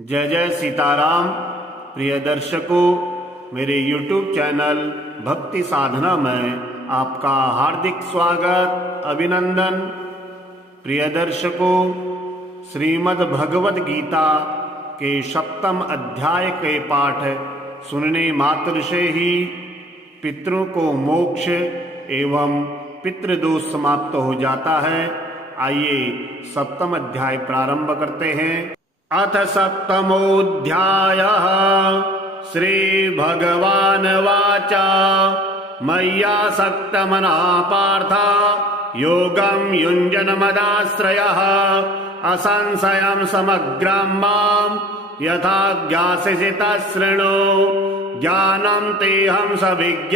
जय जय सीताराम। प्रिय दर्शकों, मेरे YouTube चैनल भक्ति साधना में आपका हार्दिक स्वागत अभिनंदन। प्रिय दर्शकों, श्रीमद् भगवद गीता के 7वें अध्याय के पाठ सुनने मात्र से ही पितरों को मोक्ष एवं पितृदोष समाप्त हो जाता है। आइए 7वां अध्याय प्रारंभ करते हैं। अथ 7मोऽध्यायः। श्रीभगवानुवाच मय्यासक्तमनः पार्थ योगं युञ्जन् मदाश्रयः असंशयं समग्रं मां यथा ज्ञास्यसि तच्छृणु। ज्ञानं तेऽहं सविज्ञानमिदं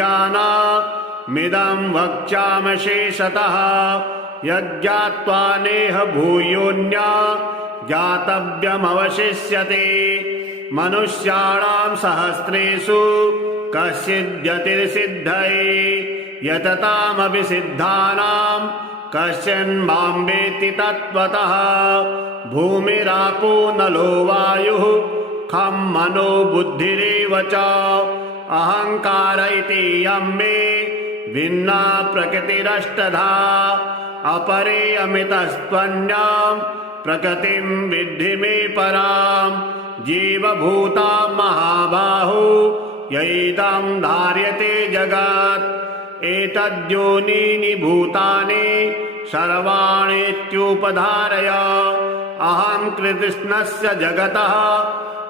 वक्ष्यामि शेषतः यज्ञात्वा नेह भूयोऽन्य ज्ञातव्यमवशिष्यते। मनुष्याणां सहस्रेषु कश्चिद्यतिर्सिद्धये यततामपि सिद्धानां कश्चन मां वेत्ति तत्त्वतः। भूमिरापो नलो वायुः खं मनो बुद्धिरेव च अहंकार इति यं मे भिन्ना प्रकृतिरष्टधा। अपरे अमितस्त्वन्यां प्रकृतिं विद्धि मे परां। जीवभूता महाबाहो यैदं धार्यते जगत् एतद्योनीनि भूतानि सर्वाणीत्युपधारय। अहं कृष्णस्य जगतः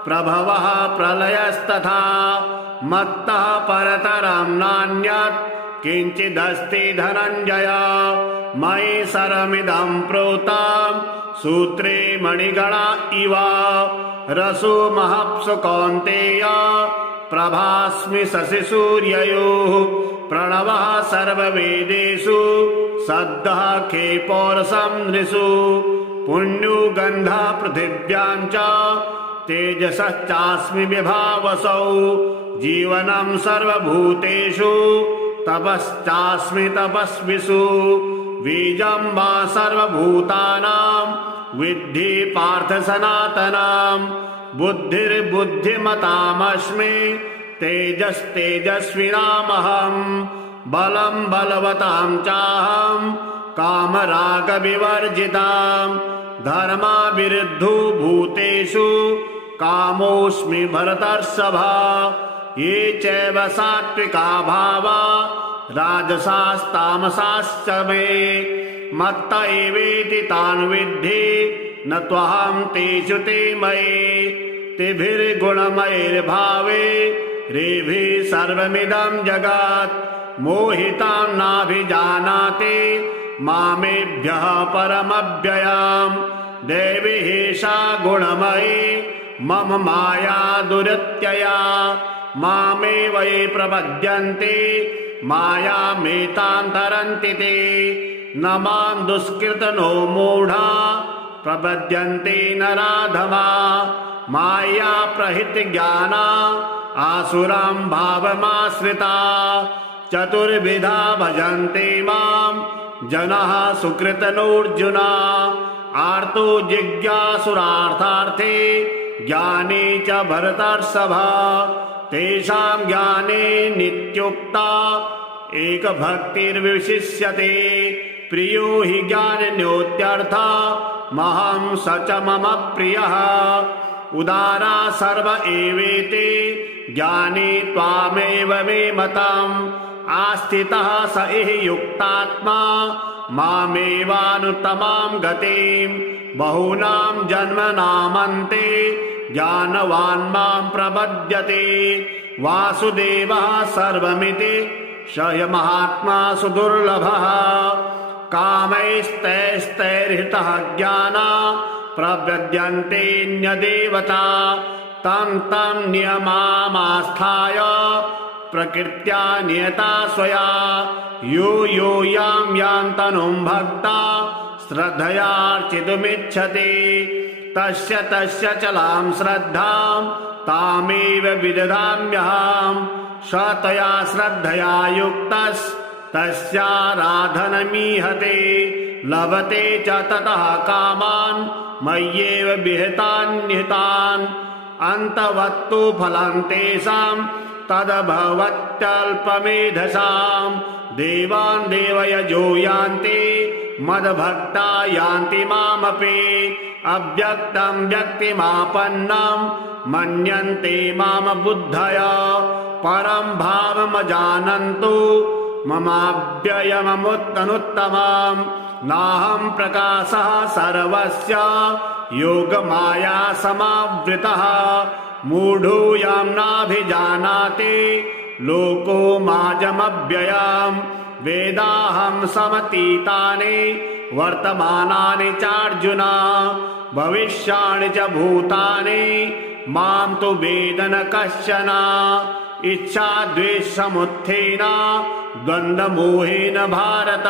प्रभवः प्रलयस्तथा मत्तः परतरं नान्यत् किञ्चिदस्ति धनञ्जय। मयि सर्वमिदं प्रोतं सूत्रे मणिगणा इव। रसो महत्सु कौन्तेय प्रभास्मि शशिसूर्ययोः। प्रणवः सर्ववेदेषु सद्यः खे पौरुषं नृषु। पुण्यो गन्धः पृथिव्यां च तेजसश्चास्मि विभावसौ। जीवनं सर्वभूतेषु तपश्चास्मि तपस्विषु। बीजं वा सर्वभूतानां विद्धि पार्थ सनातनं। बुद्धिर्बुद्धिमतामस्मि तेजस्तेजस्विनामहं। बलं बलवतां चाहं कामरागविवर्जितां। धर्माविरुद्धो भूतेषु कामोऽस्मि भरतर्षभ। ये चैव सात्विका भावा राजसास्तामसाश्च मे। मत्त एवेति तान् विद्धि न त्वहं तेषु ते मयि। तिभिर्गुणमयैर्भावे रेभिः सर्वमिदं जगत्। मोहितां नाभिजानाति मामेभ्यः परमव्ययाम्। देवी सा गुणमयी मम माया दुरत्यया। मामेव ये प्रपद्यन्ते मायामेतां तरन्ति ते। न मां दुष्कृतनो मूढा प्रपद्यन्ते नराधमा। माया प्रहितज्ञाना आसुरां भावमाश्रिता। चतुर्विधा भजन्ते मां जनाः सुकृतनोऽर्जुन। आर्तो जिज्ञासुरार्थार्थे ज्ञानी च भरतर्षभ। तेषां ज्ञाने नित्युक्ता एकभक्तिर्विशिष्यते। प्रियो हि ज्ञानिनोत्यर्थः महं स च मम प्रियः। उदारा सर्व एवेते ज्ञानी त्वामेव मे मतम्। आस्थितः स इह युक्तात्मा मामेवानुत्तमां गतिम्। बहूनां जन्मनामन्ते ज्ञानवान् मां प्रपद्यते। वासुदेवः सर्वमिति स महात्मा सुदुर्लभः। कामैस्तैस्तैर्हृतः ज्ञाना प्रपद्यन्तेऽन्यदेवता। तं तं नियमामास्थाय प्रकृत्या नियता स्वया। यो यो यां यां तनुं भक्ता श्रद्धयार्चितुमिच्छति तस्य तस्य चलां श्रद्धां तामेव विदधाम्यहम्। स तया श्रद्धया युक्तस्तस्याराधनमीहते। लभते च ततः कामान् मय्येव विहितान् अन्तवत्तु फलं तेषां तद्भवत्यल्पमेधसां देवान् देवयजो यान्ति मद्भक्ता यान्ति मामपि अव्यक्तं व्यक्तिमापन्नं मन्यन्ते माम बुद्धया परं भावमजानन्तु ममाव्ययममुत्तनुत्तमम् नाहं प्रकाशः सर्वस्य योगमाया समावृतः मूढोऽयं नाभिजानाति लोको माजमव्ययम् वेदाहं समतीतानि वर्तमानानि चार्जुन भविष्याणि च भूतानि मां तु वेद न कश्चन इच्छा द्वेषसमुत्थेन द्वन्द्वमोहेन भारत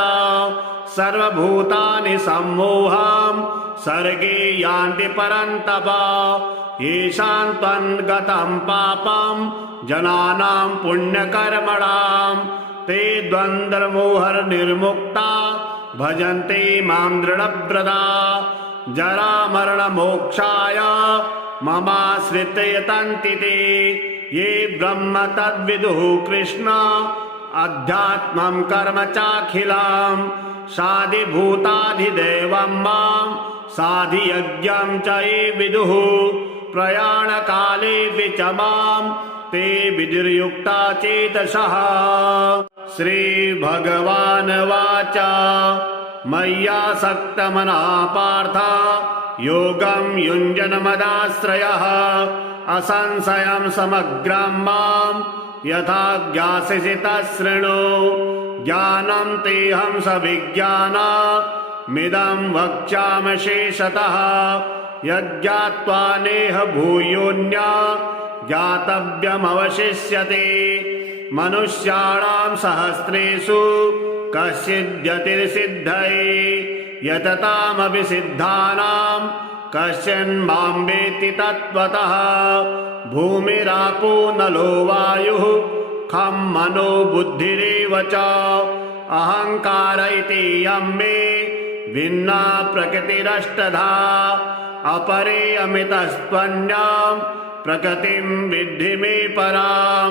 सर्वभूतानि सम्मोहं सर्गे यान्ति परन्तप येषां त्वन्गतं पापं जनानां पुण्यकर्मणां ते द्वन्द्वमोहनिर्मुक्ता भजन्ते मां दृढव्रता जरामरणमोक्षाय ममाश्रित्य यतन्ति ते ये ब्रह्म तद्विदुः कृष्ण अध्यात्मं कर्म चाखिलम् साधिभूताधिदेवं मां साधियज्ञं च ये विदुः प्रयाणकाले च मां ते विदुर्युक्ता चेतसः। श्रीभगवानुवाच मय्यासक्तमनः पार्थ योगं युञ्जन्मदाश्रयः असंशयं समग्रं मां यथा ज्ञास्यसि तच्छृणु ज्ञानं तेऽहं सविज्ञानमिदं वक्ष्यामि शेषतः यज्ञात्वा नेह भूयोऽन्य ज्ञातव्यमवशिष्यते मनुष्याणां सहस्रेषु कश्चिद्यतिर्सिद्धये यततामपि सिद्धानां कश्चिन्मां वेत्ति तत्त्वतः भूमिरापो नलो वायुः खं मनो बुद्धिरेव च अहंकार इति यं मे भिन्ना प्रकृतिरष्टधा अपरे अमितस्त्वन्यां प्रकृतिं विद्धि मे परां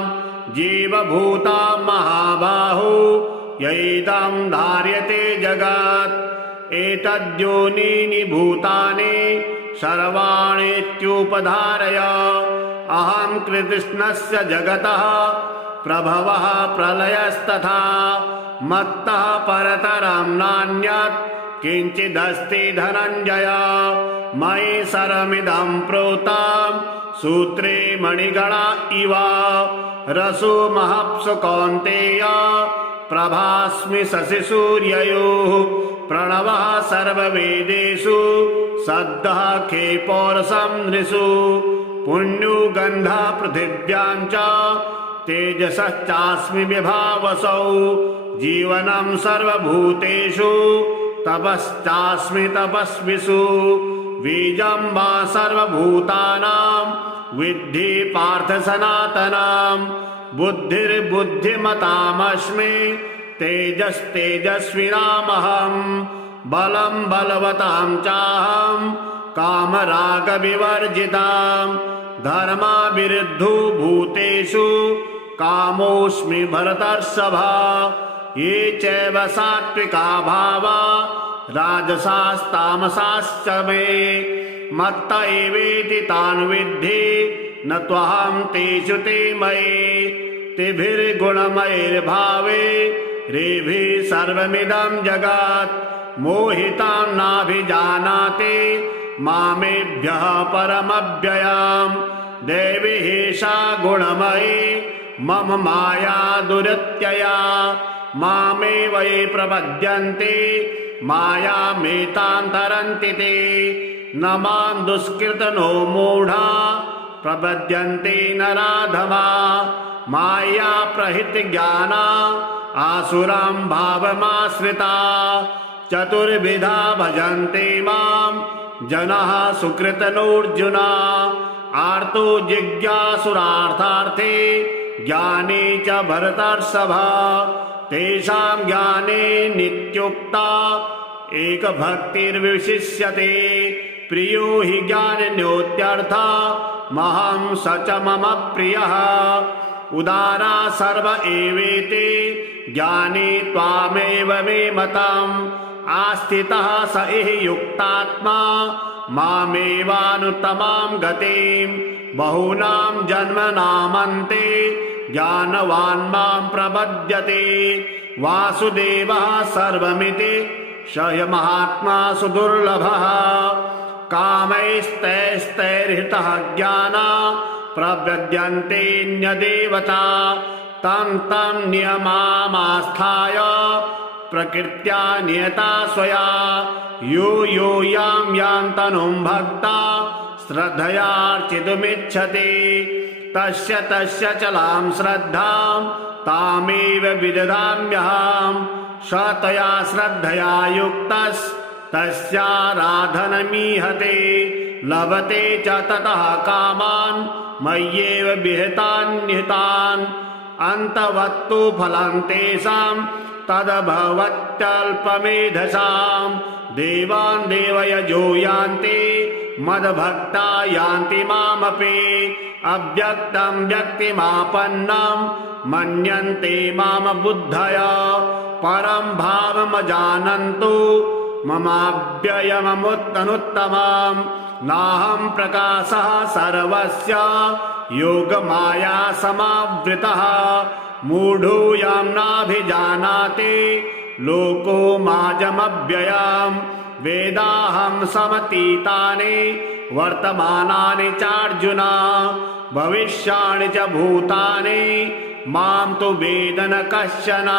जीवभूतां महाबाहो यैदं धार्यते जगत् एतद्योनीनि भूतानि सर्वाणीत्युपधारय अहं कृष्णस्य जगतः प्रभवः प्रलयस्तथा मत्तः परतरं नान्यत् किञ्चिदस्ति धनञ्जय मयि सर्वमिदं प्रोतं सूत्रे मणिगणा इव रसो महत्सु कौन्तेय प्रभास्मि शशिसूर्ययोः प्रणवः सर्ववेदेषु सद्यः खे पौरुषं नृषु पुण्यो गन्धः पृथिव्यां च तेजसश्चास्मि विभावसौ जीवनं सर्वभूतेषु तपश्चास्मि तपस्विषु बीजं वा सर्वभूतानां विद्धि पार्थ सनातनं बुद्धिर्बुद्धिमतामस्मि तेजस्तेजस्विनामहं बलं बलवतां चाहं कामरागविवर्जितां धर्माविरुद्धो भूतेषु कामोऽस्मि भरतर्षभा ये चैव सात्विका भावा राजसास्तामसाश्च मे मत्त एवेति तान् विद्धि न त्वहं तेषु ते मयि तिभिर्गुणमयैर्भावे रेभिः सर्वमिदं जगत् मोहितां नाभिजानाति मामेभ्यः परमव्ययां देवी सा गुणमयी मम माया दुरत्यया मामेव ये प्रपद्यन्ते मायामेतां तरन्ति ते न मां दुष्कृतनो मूढा प्रपद्यन्ते नराधमा माया प्रहितज्ञाना आसुरां भावमाश्रिता चतुर्विधा भजन्ते मां जनः सुकृतनोऽर्जुन आर्तो जिज्ञासुरार्थार्थे ज्ञानी च भरतर्षभा तेषां ज्ञाने नित्युक्ता एकभक्तिर्विशिष्यते प्रियो हि ज्ञानिनोत्यर्था महं स च मम प्रियः उदारा सर्व एवेते ज्ञानी त्वामेव मे मतम् आस्थितः स इह युक्तात्मा मामेवानुत्तमां गतिं बहूनां जन्मनामन्ते ज्ञानवान् मां प्रपद्यते वासुदेवः सर्वमिति स हि महात्मा सुदुर्लभः कामैस्तैस्तैर्हितः ज्ञाना प्रपद्यन्तेऽन्यदेवता तं तं नियमामास्थाय प्रकृत्या नियता स्वया यो यो यां यां तनुं भक्ता श्रद्धयार्चितुमिच्छति तस्य तस्य चलां श्रद्धां तामेव विदधाम्यहम् स तया श्रद्धया युक्तस्तस्याराधनमीहते लभते च ततः कामान् मय्येव विहितान् निहितान् अन्तवत्तु फलं तेषां तद्भवत्यल्पमेधसां देवान् देवयजो यान्ति मद्भक्ता यान्ति मामपि अव्यक्तं व्यक्तिमापन्नं मन्यन्ते माम बुद्धया परं भावमजानन्तु ममाव्ययममुत्तनुत्तमं नाहं प्रकाशः सर्वस्य योगमाया समावृतः मूढोऽयं नाभिजानाति लोको माजमव्ययम् वेदाहं समतीतानि वर्तमानानि चार्जुन भविष्याणि च भूतानि मां तु वेद न कश्चन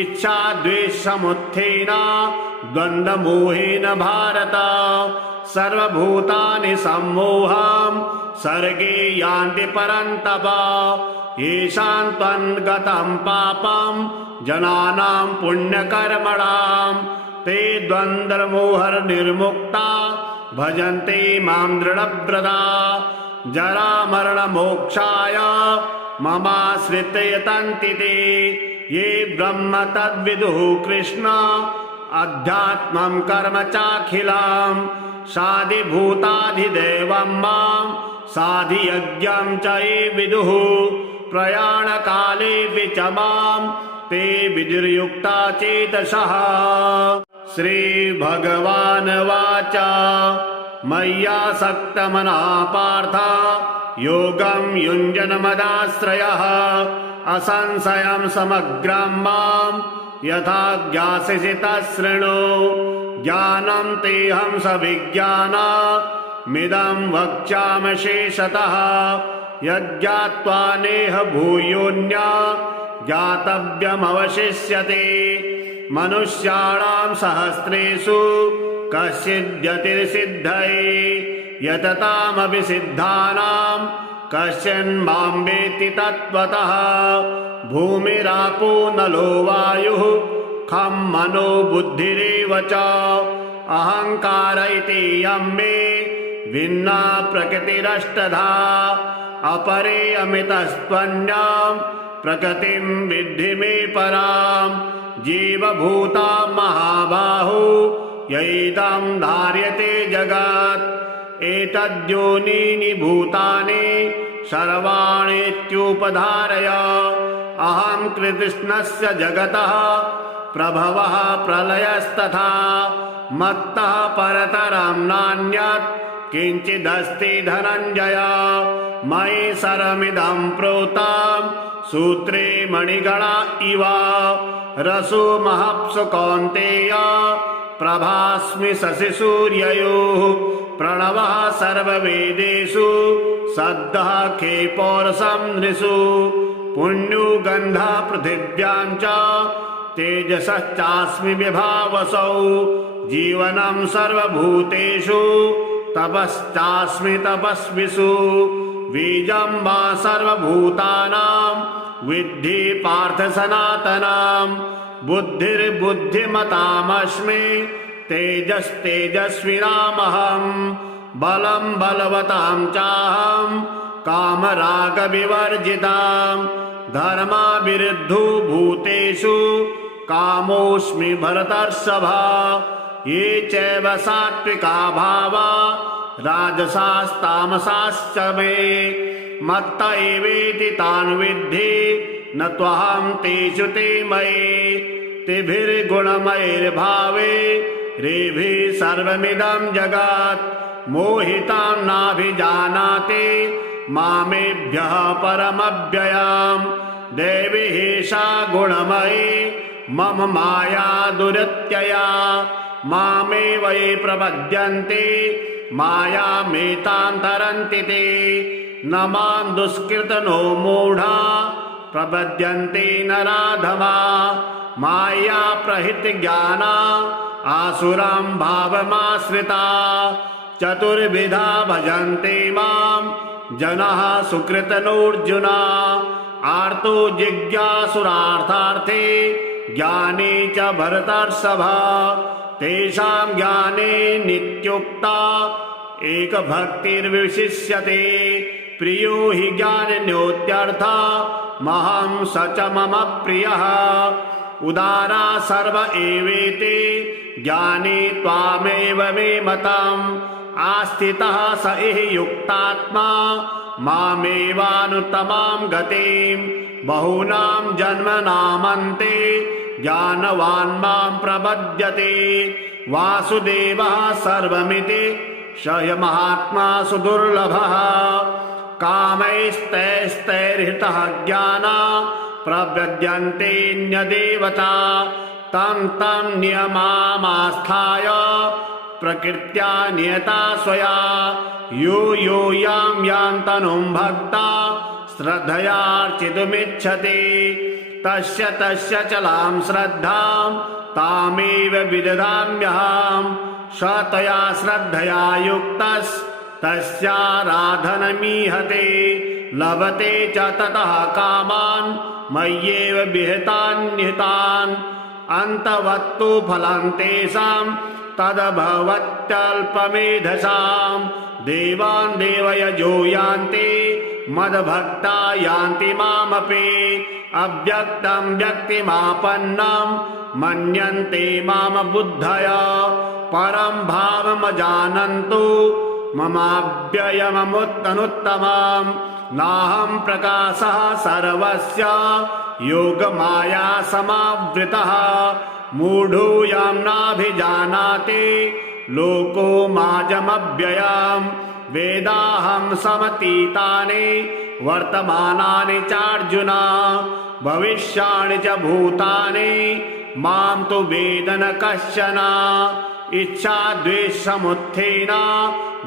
इच्छा द्वेषसमुत्थेन द्वन्द्वमोहेन भारत सर्वभूतानि सम्मोहं सर्गे यान्ति परन्तप येषां त्वन्गतं पापं जनानां पुण्यकर्मणां ते द्वन्द्वमोहनिर्मुक्ता भजन्ते मां दृढव्रता जरामरणमोक्षाय ममाश्रित्य यतन्ति ते ये ब्रह्म तद्विदुः कृष्ण अध्यात्मं कर्म चाखिलं साधिभूताधिदेवं मां साधियज्ञं च ये विदुः प्रयाणकाले च मां ते विदुर्युक्ता चेतसः श्रीभगवानुवाच मय्यासक्तमनः पार्थ योगं युञ्जन्मदाश्रयः असंशयं समग्रं मां यथा ज्ञास्यसि तच्छृणु ज्ञानं तेऽहं सविज्ञानमिदं वक्ष्यामि शेषतः यज्ञात्वा नेह भूयोऽन्य ज्ञातव्यमवशिष्यते मनुष्याणां सहस्रेषु कश्चिद्यतिर्सिद्धये यततामपि सिद्धानां कश्चिन्मां वेत्ति तत्त्वतः भूमिरापो नलो वायुः खं मनो बुद्धिरेव च अहङ्कार इति यं मे भिन्ना प्रकृतिरष्टधा अपरे अमितस्त्वन्यां प्रकृतिं विद्धि मे परां जीवभूतां महाबाहो यैदं धार्यते जगत् एतद्योनीनि भूतानि सर्वाणीत्युपधारय अहं कृष्णस्य जगतः प्रभवः प्रलयस्तथा मत्तः परतरं नान्यत् किञ्चिदस्ति धनञ्जय मयि सर्वमिदं प्रोतं सूत्रे मणिगणा इव रसो महत्सु कौन्तेय प्रभास्मि शशिसूर्ययोः प्रणवः सर्ववेदेषु सद्यः खे पौरुषं नृषु पुण्यो गन्धः पृथिव्यां च तेजसश्चास्मि विभावसौ जीवनं सर्वभूतेषु तपश्चास्मि तपस्विषु बीजं वा सर्वभूतानां विद्धि पार्थ सनातनं बुद्धिर्बुद्धिमतामस्मि तेजस्तेजस्विनामहं बलं बलवतां चाहं कामरागविवर्जितां धर्माविरुद्धो भूतेषु कामोऽस्मि भरतर्षभा ये चैव सात्विका भावा राजसास्तामसाश्च मे मत्त एवेति तान् विद्धि न त्वहं तेषु ते मयि तिभिर्गुणमयैर्भावे रेभिः सर्वमिदं जगत् मोहितां नाभिजानाति मामेभ्यः परमव्ययाम् देवी सा गुणमयी मम माया दुरत्यया मामेव ये प्रपद्यन्ते मायामेतां तरन्ति ते न मां दुष्कृतनो मूढा प्रपद्यन्ते नराधमा माया प्रहितज्ञाना आसुरां भावमाश्रिता चतुर्विधा भजन्ते मां जनः सुकृतनोऽर्जुन आर्तो जिज्ञासुरार्थार्थे ज्ञानी च भरतर्षभा तेषां ज्ञाने नित्युक्ता एकभक्तिर्विशिष्यते प्रियो हि ज्ञानिनोत्यर्था महं स च मम प्रियः उदारा सर्व एवेते ज्ञानी त्वामेव मे मतम् आस्थितः स इह युक्तात्मा मामेवानुत्तमां गतिं बहूनां जन्मनामन्ते ज्ञानवान् मां प्रपद्यते वासुदेवः सर्वमिति स महात्मा सुदुर्लभः कामैस्तैस्तैर्हितः ज्ञाना प्रपद्यन्तेऽन्यदेवता तं तं नियमामास्थाय प्रकृत्या नियता स्वया यो यो यां यां तनुं भक्ता श्रद्धयार्चितुमिच्छति तस्य तस्य चलां श्रद्धां तामेव विदधाम्यहम् स तया श्रद्धया युक्तस्तस्याराधनमीहते लभते च ततः कामान् मय्येव विहितान् निहितान् अन्तवत्तु फलं तेषां तद्भवत्यल्पमेधसां देवान् देवयजो यान्ति मद्भक्ता यान्ति मामपि अव्यक्तं व्यक्तिमापन्नं मन्यन्ते माम बुद्धया परं भावमजानन्तु ममाव्ययममुत्तनुत्तमं नाहं प्रकाशः सर्वस्य योगमाया समावृतः मूढोऽयं नाभिजानाति लोको माजमव्ययम् वेदाहं समतीतानि वर्तमानानि चार्जुन भविष्याणि च भूतानि मां तु वेद न कश्चन इच्छा द्वेषसमुत्थेन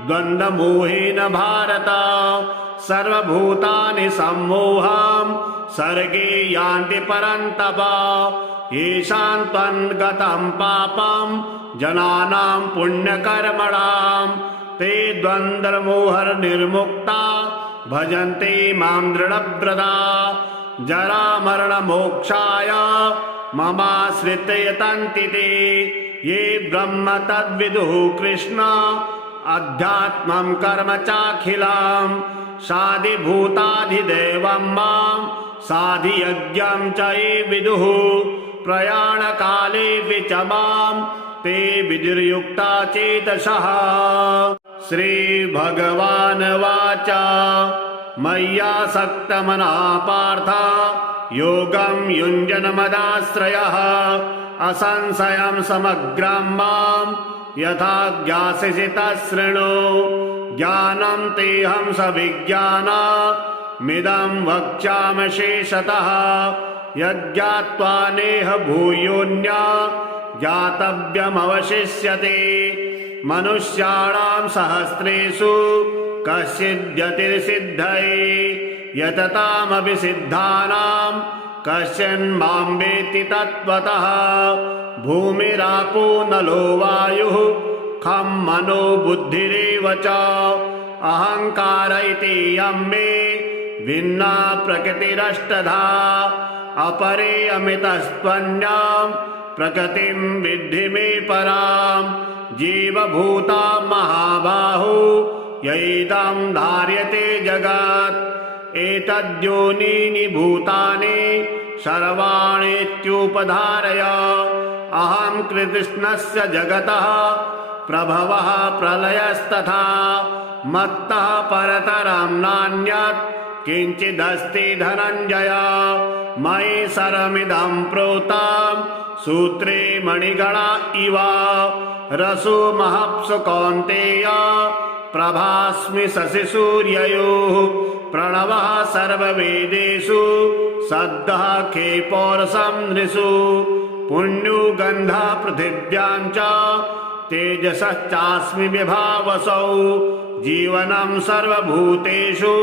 द्वन्द्वमोहेन भारत सर्वभूतानि सम्मोहं सर्गे यान्ति परन्तप येषां त्वन्गतं पापं जनानां पुण्यकर्मणां ते द्वन्द्वमोहनिर्मुक्ता भजन्ते मां दृढव्रता जरामरणमोक्षाय ममाश्रित्य यतन्ति ते ये ब्रह्म तद्विदुः कृष्ण अध्यात्मं कर्म चाखिलं साधिभूताधिदेवं मां साधियज्ञं च ये विदुः प्रयाणकाले च मां ते विदुर्युक्ता चेतसः श्रीभगवानुवाच मय्यासक्तमनः पार्थ योगं युञ्जन्मदाश्रयः असंशयं समग्रं मां यथा ज्ञास्यसि तच्छृणु ज्ञानं तेऽहं सविज्ञानमिदं वक्ष्यामि शेषतः यज्ञात्वा नेह भूयोऽन्य ज्ञातव्यमवशिष्यते मनुष्याणां सहस्रेषु कश्चिद्यतिर्सिद्धये यततामपि सिद्धानां कश्चिन्मां वेत्ति तत्त्वतः भूमिरापो नलो वायुः खं मनो बुद्धिरेव च अहंकार इति यं मे भिन्ना प्रकृतिरष्टधा अपरे अमितस्त्वन्यां प्रकृतिं विद्धि मे परां जीवभूता महाबाहो यैदं धार्यते जगत् एतद्योनीनि भूतानि सर्वाणीत्युपधारय अहं कृष्णस्य जगतः प्रभवः प्रलयस्तथा मत्तः परतरं नान्यत् किञ्चिदस्ति धनञ्जय मयि सर्वमिदं प्रोतं सूत्रे मणिगणा इव रसो महत्सु कौन्तेय प्रभास्मि शशिसूर्ययोः प्रणवः सर्ववेदेषु सद्यः खे पौरुषं नृषु पुण्यो गन्धः पृथिव्यां च तेजसश्चास्मि विभावसौ जीवनं सर्वभूतेषु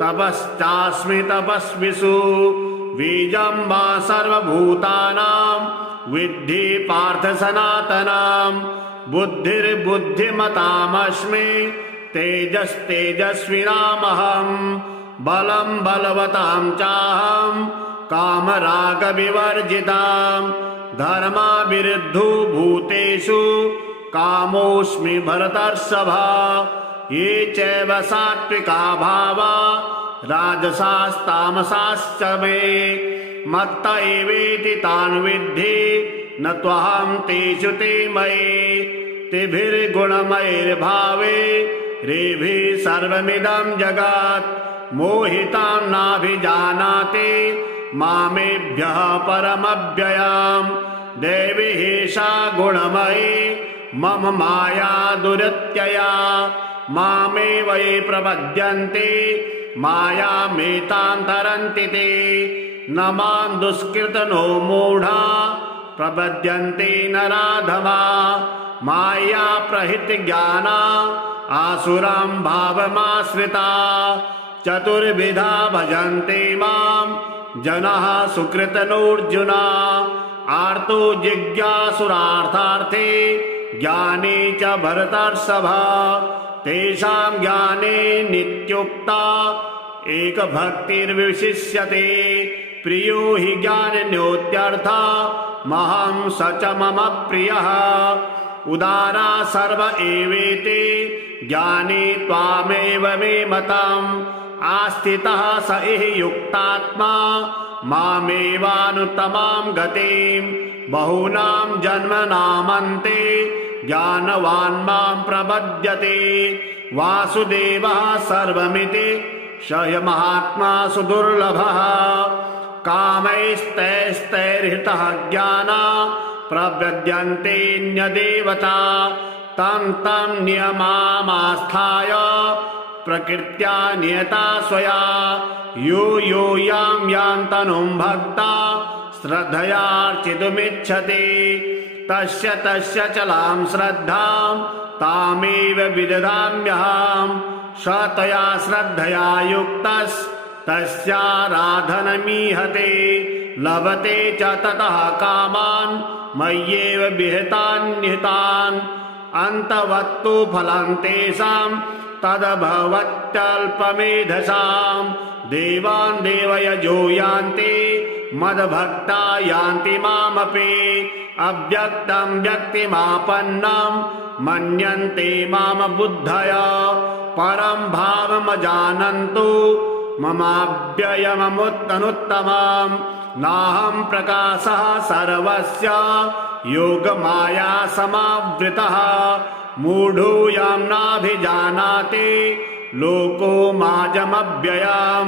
तपश्चास्मि तपस्विषु बीजं वा सर्वभूतानां विद्धि पार्थ सनातनं बुद्धिर्बुद्धिमतामस्मि तेजस्तेजस्विनामहं बलं बलवतां चाहं कामरागविवर्जितां धर्माविरुद्धो भूतेषु कामोऽस्मि भरतर्षभा ये चैव सात्विका भावा राजसास्तामसाश्च मे मत्त एवेति तान् विद्धि न त्वहं तेषु ते मयि तिभिर्गुणमयैर्भावे रेभिः सर्वमिदं जगत् मोहितां नाभिजानाति मामेभ्यः परमव्ययां देवी सा गुणमयी मम माया दुरत्यया मामेव ये प्रपद्यन्ते मायामेतां तरन्ति ते न मां दुष्कृतनो मूढा प्रपद्यन्ते नराधमा माया प्रहितज्ञाना आसुरां भावमाश्रिता चतुर्विधा भजन्ते मां जनाः सुकृतनोऽर्जुन आर्तो जिज्ञासुरार्थार्थे ज्ञाने च भरतर्षभा तेषां ज्ञाने नित्युक्ता एकभक्तिर्विशिष्यते प्रियो हि ज्ञानिनोत्यर्था महं स च मम प्रियः उदारा सर्व एवेते ज्ञानी त्वामेव मे मतम् आस्थितः स इह युक्तात्मा मामेवानुत्तमां गतिं बहूनां जन्मनामन्ते ज्ञानवान् मां प्रपद्यते वासुदेवः सर्वमिति स महात्मा सुदुर्लभः कामैस्तैस्तैर्हृतः ज्ञाना प्रपद्यन्तेऽन्यदेवता तं तं नियमामास्थाय प्रकृत्या नियता स्वया यो यो यां यां तनुं भक्ता श्रद्धयार्चितुमिच्छति तस्य तस्य चलां श्रद्धां तामेव विदधाम्यहं स तया श्रद्धया युक्तस्तस्याराधनमीहते लभते च ततः कामान् मय्येव विहितान् निहितान् अन्तवत्तु फलं तेषां तद्भवत्यल्पमेधसां देवान् देवयजो यान्ति मद्भक्ता यान्ति मामपि अव्यक्तं व्यक्तिमापन्नं मन्यन्ते माम बुद्धया परं भावमजानन्तु ममाव्ययममुत्तनुत्तमं नाहं प्रकाशः सर्वस्य योगमाया समावृतः मूढो यं नाभिजानाति लोको माजमव्ययं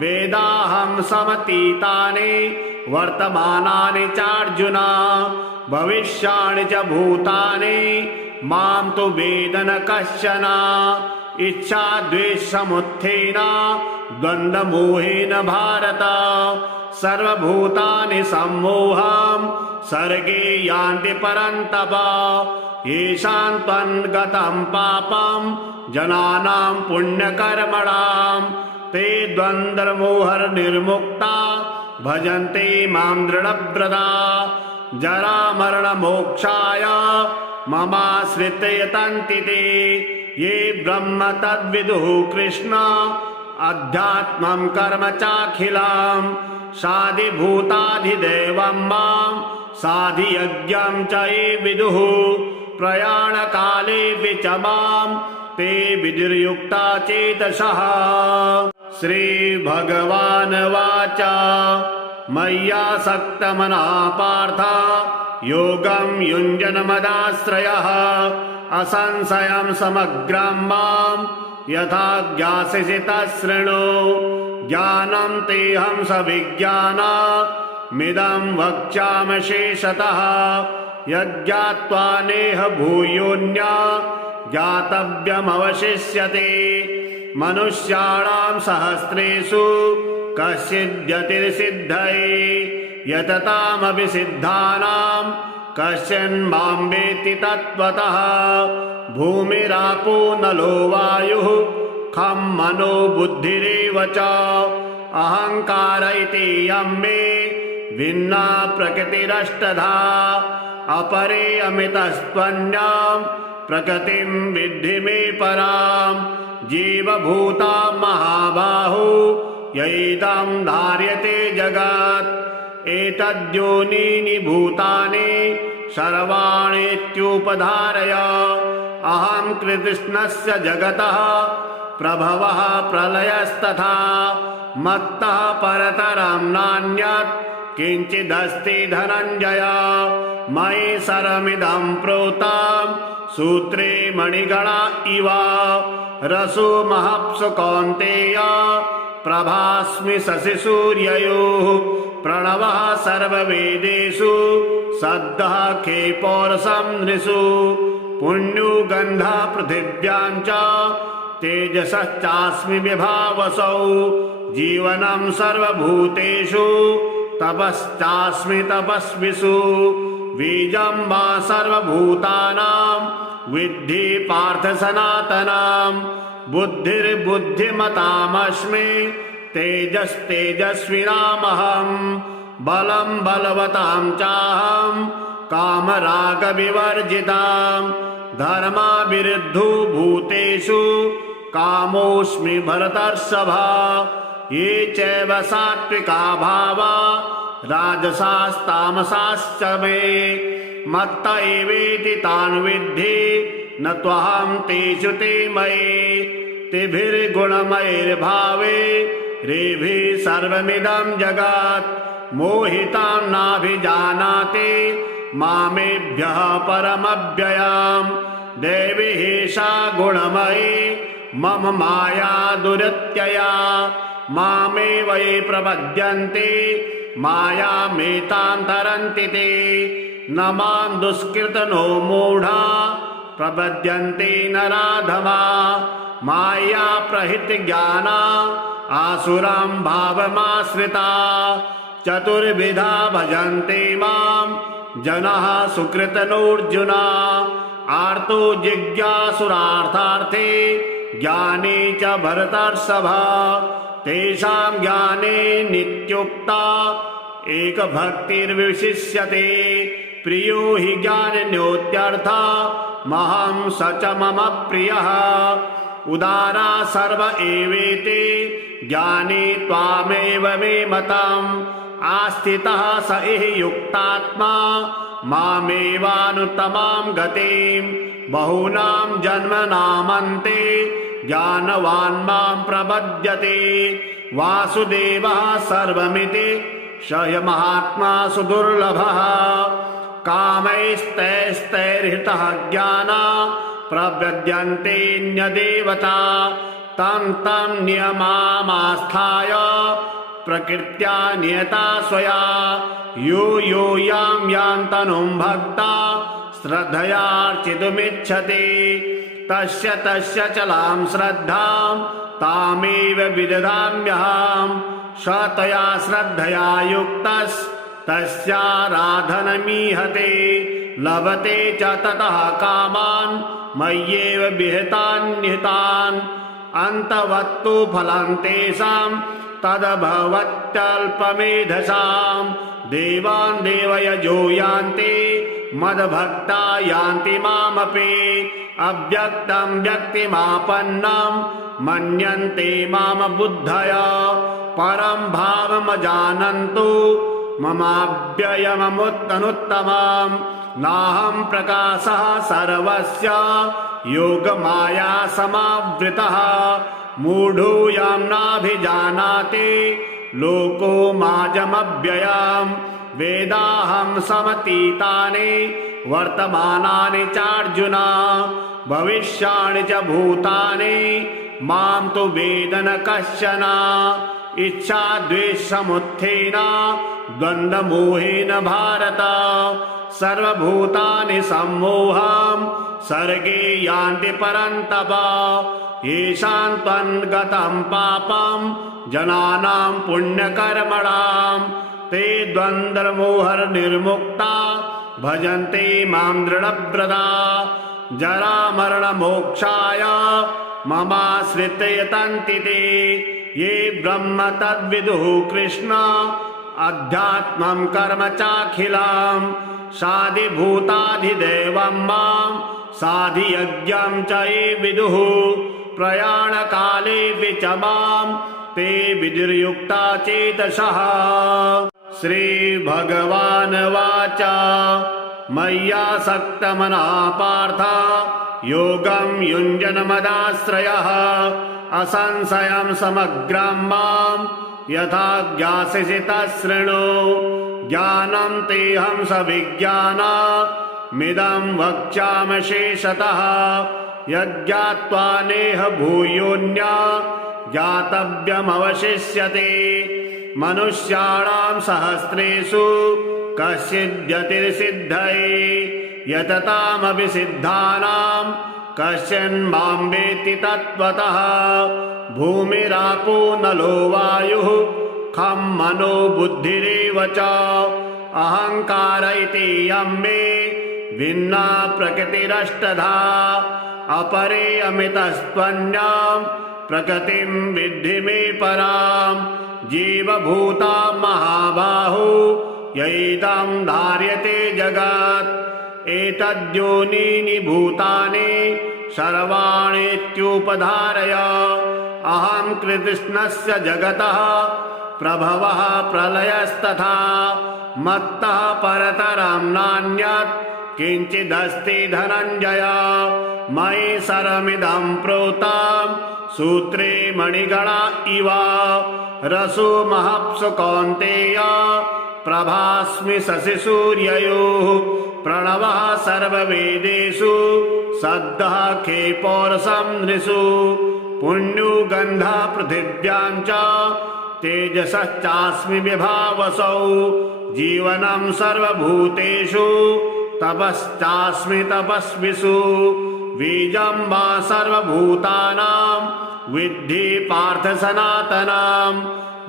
वेदाहं समतीतानि वर्तमानानि चार्जुन भविष्याणि च भूतानि मां तु वेद न कश्चन इच्छा द्वेषसमुत्थेन द्वन्द्वमोहेन भारत सर्वभूतानि सम्मोहं सर्गे यान्ति परन्तप येषां त्वन्गतं पापं जनानां पुण्यकर्मणां ते द्वन्द्वमोहनिर्मुक्ता भजन्ते मां दृढव्रता जरामरणमोक्षाय ममाश्रित्य यतन्ति ते ये ब्रह्म तद्विदुः कृष्ण अध्यात्मं कर्म चाखिलं साधिभूताधिदेवं मां साधियज्ञं च ये विदुः प्रयाणकाले च मां ते विदुर्युक्ता चेतसः। श्रीभगवानुवाच मय्यासक्तमनः पार्थ योगं युञ्जनमदाश्रयः असंशयं समग्रं मां यथा ज्ञास्यसि तच्छृणु ज्ञानं तेऽहं सविज्ञानमिदं वक्ष्यामि शेषतः यज्ञात्वा नेह भूयोऽन्य ज्ञातव्यमवशिष्यते मनुष्याणां सहस्रेषु कश्चिद्यतिर्सिद्धये यततामपि सिद्धानां कश्चिन्मां वेत्ति तत्त्वतः भूमिरापो नलो वायुः खं मनो बुद्धिरेव च अहङ्कार इति यं मे भिन्ना प्रकृतिरष्टधा अपरे अमितस्त्वन्यां प्रकृतिं विद्धि मे परां जीवभूता महाबाहो यैदं धार्यते जगत् एतद्योनीनि भूतानि सर्वाणीत्युपधारय अहं कृष्णस्य जगतः प्रभवः प्रलयस्तथा मत्तः परतरं नान्यत् किञ्चिदस्ति धनञ्जय मयि सर्वमिदं प्रोतं सूत्रे मणिगणा इव रसो महत्सु कौन्तेय प्रभास्मि शशिसूर्ययोः प्रणवः सर्ववेदेषु सद्यः खे पौरुषं नृषु पुण्यो गन्धः पृथिव्यां च तेजसश्चास्मि विभावसौ जीवनं सर्वभूतेषु तपश्चास्मि तपस्विषु बीजं वा सर्वभूतानां विद्धि पार्थ सनातनं बुद्धिर्बुद्धिमतामस्मि तेजस्तेजस्विनामहं बलं बलवतां चाहं कामरागविवर्जितां धर्माविरुद्धो भूतेषु कामोऽस्मि भरतर्षभा ये चैव सात्विका भावा राजसास्तामसाश्च मे मत्त एवेति तान् विद्धि न त्वहं तेषु ते मयि तिभिर्गुणमयैर्भावे रेभिः सर्वमिदं जगत् मोहितां नाभिजानाति मामेभ्यः परमव्ययां देवी एषा गुणमयी मम माया दुरत्यया मामेव ये प्रपद्यन्ते मायामेतां तरन्ति ते न मां दुष्कृतनो मूढा प्रपद्यन्ते नराधमा माया प्रहितज्ञाना आसुरां भावमाश्रिता चतुर्विधा भजन्ते मां जनाः सुकृतनोऽर्जुन आर्तो जिज्ञासुरार्थार्थे ज्ञाने च भरतर्षभा तेषां ज्ञाने नित्युक्ता एकभक्तिर्विशिष्यते प्रियो हि ज्ञानिनोत्यर्था महं स च मम प्रियः उदारा सर्व एवेते ज्ञानी त्वामेव मे मतम् आस्थितः स इह युक्तात्मा मामेवानुत्तमां गतिं बहूनां जन्मनामन्ते ज्ञानवान् मां प्रपद्यते वासुदेवः सर्वमिति स महात्मा सुदुर्लभः कामैस्तैस्तैर्हितः ज्ञाना प्रपद्यन्तेऽन्यदेवता तं तं नियमामास्थाय प्रकृत्या नियता स्वया यो यो यां यां तनुं भक्ता श्रद्धयार्चितुमिच्छति तस्य तस्य चलां श्रद्धां तामेव विदधाम्यहं स तया श्रद्धया युक्तस्तस्याराधनमीहते लभते च ततः कामान् मय्येव विहितान् निहितान् अन्तवत्तु फलं तेषां तद्भवत्यल्पमेधसां देवान् देवयजो यान्ति मद्भक्ता यान्ति मामपि अव्यक्तं व्यक्तिमापन्नं मन्यन्ते माम बुद्धया परं भावमजानन्तु ममाव्ययममुत्तनुत्तमं नाहं प्रकाशः सर्वस्य योगमाया समावृतः मूढोऽयं नाभिजानाति लोको माजमव्ययम् वेदाहं समतीतानि वर्तमानानि चार्जुन भविष्याणि च भूतानि मां तु वेद न कश्चन इच्छा द्वेषसमुत्थेन द्वन्द्वमोहेन भारत सर्वभूतानि सम्मोहं सर्गे यान्ति परन्तप येषां त्वन्गतं पापं जनानां पुण्यकर्मणां ते द्वन्द्वमोहनिर्मुक्ता भजन्ते मां दृढव्रता जरामरणमोक्षाय ममाश्रित्य यतन्ति ते ये ब्रह्म तद्विदुः कृष्ण अध्यात्मं कर्म चाखिलं साधिभूताधिदेवं मां साधियज्ञं च ये विदुः प्रयाणकाले च मां ते विदुर्युक्ता चेतसः। श्रीभगवानुवाच मय्यासक्तमनः पार्थ योगं युञ्जन्मदाश्रयः असंशयं समग्रं मां यथा ज्ञास्यसि तच्छृणु ज्ञानं तेऽहं सविज्ञानमिदं वक्ष्यामि शेषतः यज्ञात्वा नेह भूयोऽन्य ज्ञातव्यमवशिष्यते मनुष्याणां सहस्रेषु कश्चिद्यतिर्सिद्धये यततामपि सिद्धानां कश्चन मां वेत्ति तत्त्वतः भूमिरापो नलो वायुः खं मनो बुद्धिरेव च अहंकार इति यं मे भिन्ना प्रकृतिरष्टधा अपरे अमितस्त्वन्यां प्रकृतिं विद्धि मे परां जीवभूता महाबाहो यैदं धार्यते जगत् एतद्योनीनि भूतानि सर्वाणीत्युपधारय अहं कृष्णस्य जगतः प्रभवः प्रलयस्तथा मत्तः परतरं नान्यत् किञ्चिदस्ति धनञ्जय मयि सर्वमिदं प्रोतं सूत्रे मणिगणा इव रसो महत्सु कौन्तेय प्रभास्मि शशिसूर्ययोः प्रणवः सर्ववेदेषु सद्यः खे पौरुषं नृषु पुण्यो गन्धः पृथिव्यां च तेजसश्चास्मि विभावसौ जीवनं सर्वभूतेषु तपश्चास्मि तपस्विषु बीजं वा सर्वभूतानां विद्धि पार्थ सनातनं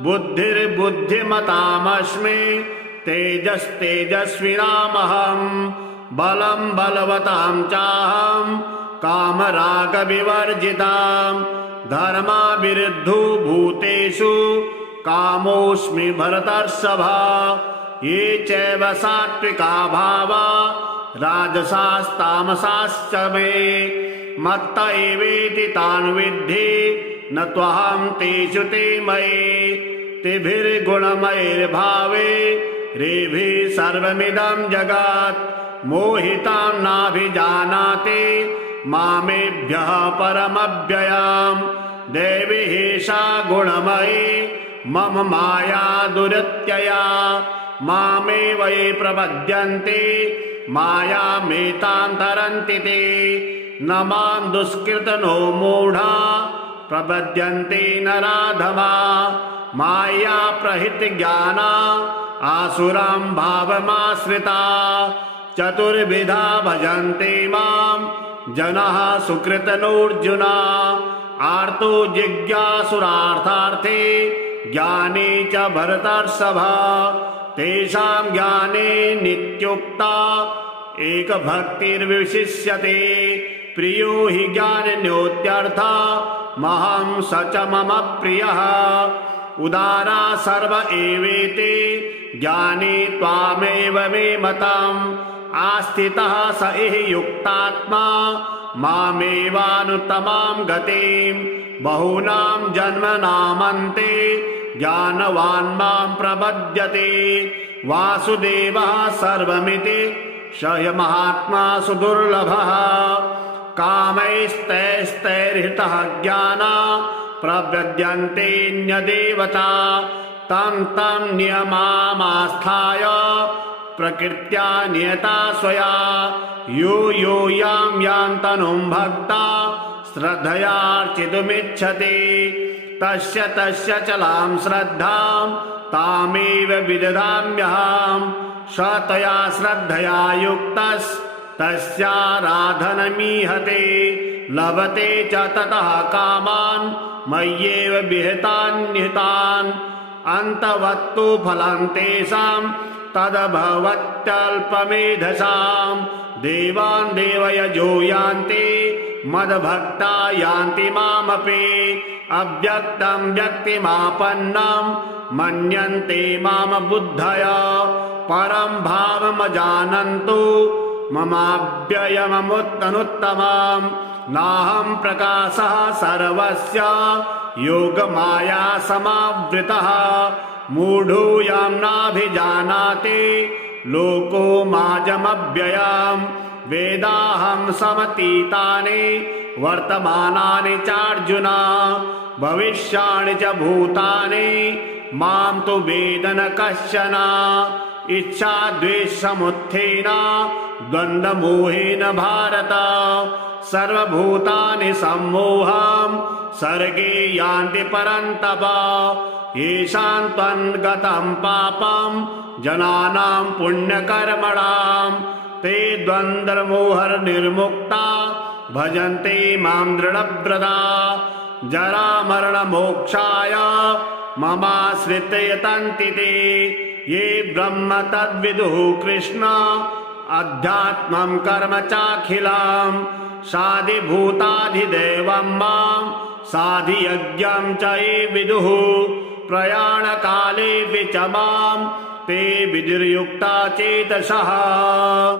बुद्धिर्बुद्धिमतामस्मि तेजस्तेजस्विनामहं बलं बलवतां चाहं कामरागविवर्जितां धर्माविरुद्धो भूतेषु कामोऽस्मि भरतर्षभा ये चैव सात्विका भावा राजसास्तामसाश्च मे मत्त एवेति तान् विद्धि न त्वहं तेषु ते मयि तिभिर्गुणमयैर्भावे रेभिः सर्वमिदं जगत् मोहितां नाभिजानाति मामेभ्यः परमव्ययां देवी सा गुणमयी मम माया दुरत्यया मामेव ये प्रपद्यन्ते मायामेतां तरन्ति ते न मां दुष्कृतनो मूढा प्रपद्यन्ते नराधमा माया प्रहितज्ञाना आसुरां भावमाश्रिता चतुर्विधा भजन्ते मां जनः सुकृतनोऽर्जुन आर्तो जिज्ञासुरार्थार्थे ज्ञाने च भरतर्षभा तेषां ज्ञाने नित्युक्ता एकभक्तिर्विशिष्यते प्रियो हि ज्ञानिनोत्यर्था महं स च मम प्रियः उदारा सर्व एवेते ज्ञानी त्वामेव मे मतम् आस्थितः स इह युक्तात्मा मामेवानुत्तमां गतिं बहूनां जन्मनामन्ते ज्ञानवान् मां प्रपद्यते वासुदेवः सर्वमिति स महात्मा सुदुर्लभः कामैस्तैस्तैर्हितः ज्ञाना प्रपद्यन्तेऽन्यदेवता तं तं नियमामास्थाय प्रकृत्या नियता स्वया यो यो यां यां तनुं भक्ता श्रद्धयार्चितुमिच्छति तस्य तस्य चलां श्रद्धां तामेव विदधाम्यहम् स तया श्रद्धया युक्तस्तस्याराधनमीहते लभते च ततः कामान् मय्येव विहितान् निहितान् अन्तवत्तु फलं तेषां तद्भवत्यल्पमेधसां देवान् देवयजो यान्ति मद्भक्ता यान्ति मामपि अव्यक्तं व्यक्तिमापन्नं मन्यन्ते माम बुद्धया परं भावमजानन्तु ममाव्ययममुत्तनुत्तमं नाहं प्रकाशः सर्वस्य योगमाया समावृतः मूढोऽयं नाभिजानाति लोको माजमव्ययम् वेदाहं समतीतानि वर्तमानानि चार्जुन भविष्याणि च भूतानि मां तु वेद न कश्चन इच्छा द्वेषसमुत्थेन द्वन्द्वमोहेन भारत सर्वभूतानि सम्मोहं सर्गे यान्ति परन्तप येषां त्वन्गतं पापं जनानां पुण्यकर्मणां ते द्वन्द्वमोहनिर्मुक्ता भजन्ते मां दृढव्रता जरामरणमोक्षाय ममाश्रित्य यतन्ति ते ये ब्रह्म तद्विदुः कृष्ण अध्यात्मं कर्म चाखिलं साधिभूताधिदेवं मां साधियज्ञं च ये विदुः प्रयाणकाले च मां ते विधिर्युक्ता चेतसः।